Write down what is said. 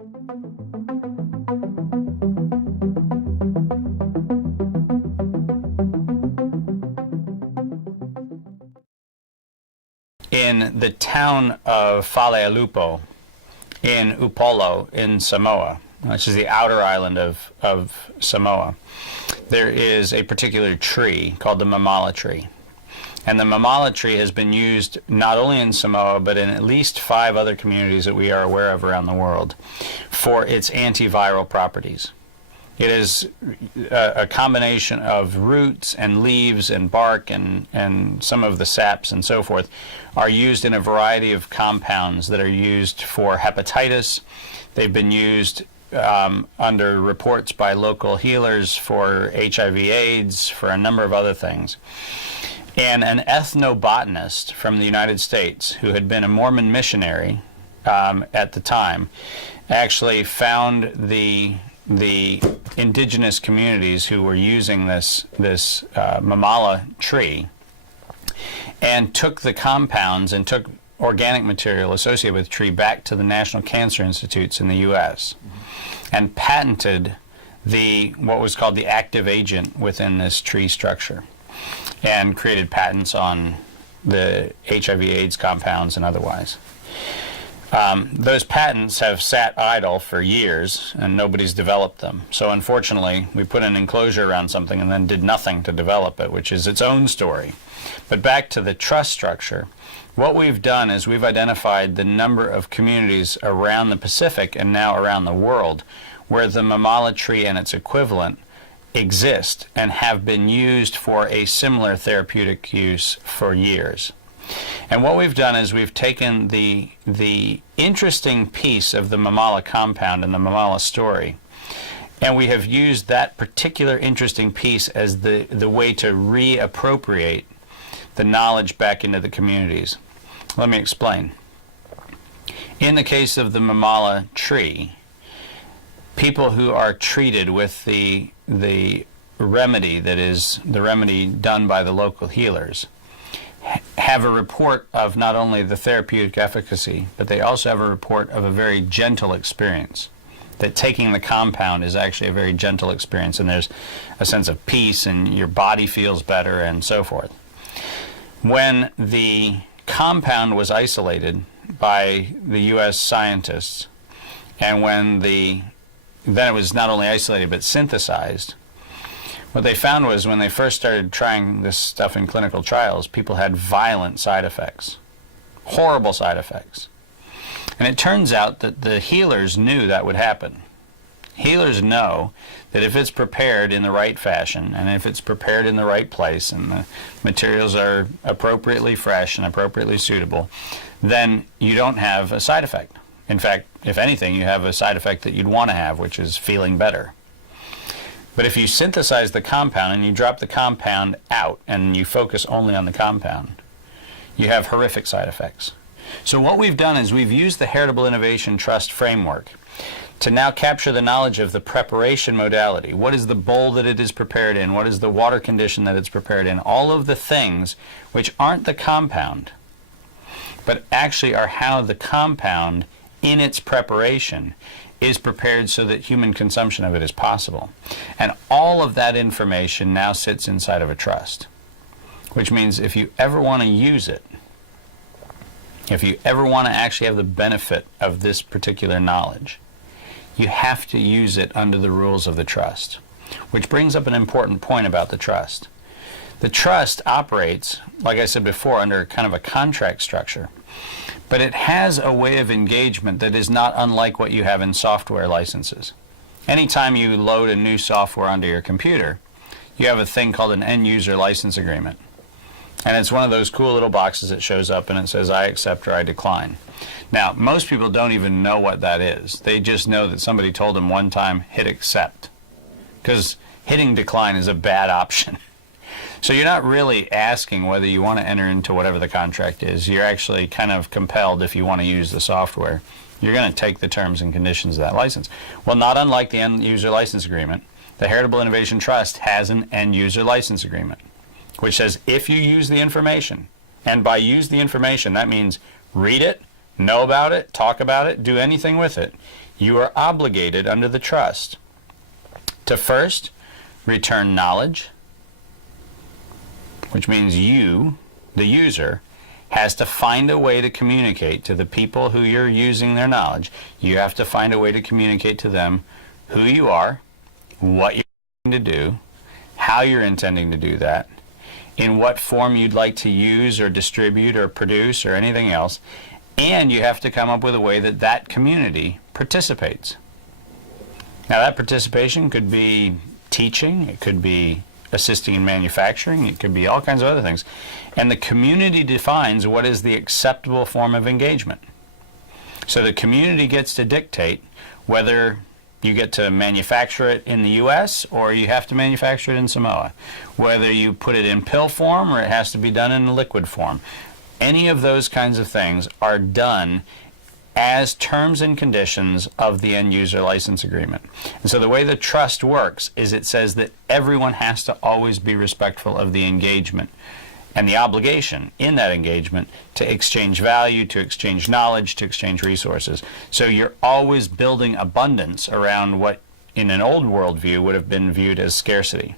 In the town of Falealupo in Upolu in Samoa, which is the outer island of Samoa, there is a particular tree called the Mamala tree. And the Mamala tree has been used not only in Samoa, but in at least 5 other communities that we are aware of around the world for its antiviral properties. It is a combination of roots and leaves and bark and some of the saps and so forth are used in a variety of compounds that are used for hepatitis. They've been used under reports by local healers for HIV/AIDS, for a number of other things. And an ethnobotanist from the United States, who had been a Mormon missionary at the time, actually found the indigenous communities who were using this Mamala tree and took the compounds and took organic material associated with the tree back to the National Cancer Institutes in the U.S. and patented what was called the active agent within this tree structure, and created patents on the HIV/AIDS compounds and otherwise. Those patents have sat idle for years and nobody's developed them. So unfortunately, we put an enclosure around something and then did nothing to develop it, which is its own story. But back to the trust structure, what we've done is we've identified the number of communities around the Pacific and now around the world where the Mamala tree and its equivalent exist and have been used for a similar therapeutic use for years. And what we've done is we've taken the interesting piece of the Mamala compound and the Mamala story, and we have used that particular interesting piece as the way to reappropriate the knowledge back into the communities. Let me explain. In the case of the Mamala tree, people who are treated with the remedy that is the remedy done by the local healers have a report of not only the therapeutic efficacy, but they also have a report of a very gentle experience. That taking the compound is actually a very gentle experience, and there's a sense of peace, and your body feels better, and so forth. When the compound was isolated by the U.S. scientists, and then it was not only isolated but synthesized, what they found was when they first started trying this stuff in clinical trials, people had violent side effects, horrible side effects. And it turns out that the healers knew that would happen. Healers know that if it's prepared in the right fashion, and if it's prepared in the right place, and the materials are appropriately fresh and appropriately suitable, then you don't have a side effect. In fact, if anything, you have a side effect that you'd want to have, which is feeling better. But if you synthesize the compound and you drop the compound out and you focus only on the compound, you have horrific side effects. So what we've done is we've used the Heritable Innovation Trust framework to now capture the knowledge of the preparation modality. What is the bowl that it is prepared in? What is the water condition that it's prepared in? All of the things which aren't the compound, but actually are how the compound in its preparation is prepared so that human consumption of it is possible. And all of that information now sits inside of a trust, which means if you ever want to use it, if you ever want to actually have the benefit of this particular knowledge, you have to use it under the rules of the trust, which brings up an important point about the trust. The trust operates, like I said before, under kind of a contract structure. But it has a way of engagement that is not unlike what you have in software licenses. Anytime you load a new software onto your computer, you have a thing called an end-user license agreement. And it's one of those cool little boxes that shows up and it says, I accept or I decline. Now, most people don't even know what that is. They just know that somebody told them one time, hit accept. Because hitting decline is a bad option. So you're not really asking whether you want to enter into whatever the contract is. You're actually kind of compelled, if you want to use the software, you're going to take the terms and conditions of that license. Well, not unlike the end-user license agreement, the Heritable Innovation Trust has an end-user license agreement, which says if you use the information, and by use the information, that means read it, know about it, talk about it, do anything with it, you are obligated under the trust to first return knowledge, which means you, the user, has to find a way to communicate to the people who you're using their knowledge. You have to find a way to communicate to them who you are, what you're going to do, how you're intending to do that, in what form you'd like to use or distribute or produce or anything else, and you have to come up with a way that that community participates. Now, that participation could be teaching, it could be assisting in manufacturing, it could be all kinds of other things. And the community defines what is the acceptable form of engagement. So the community gets to dictate whether you get to manufacture it in the US or you have to manufacture it in Samoa, whether you put it in pill form or it has to be done in liquid form. Any of those kinds of things are done as terms and conditions of the end user license agreement. And so the way the trust works is it says that everyone has to always be respectful of the engagement and the obligation in that engagement to exchange value, to exchange knowledge, to exchange resources. So you're always building abundance around what in an old worldview would have been viewed as scarcity.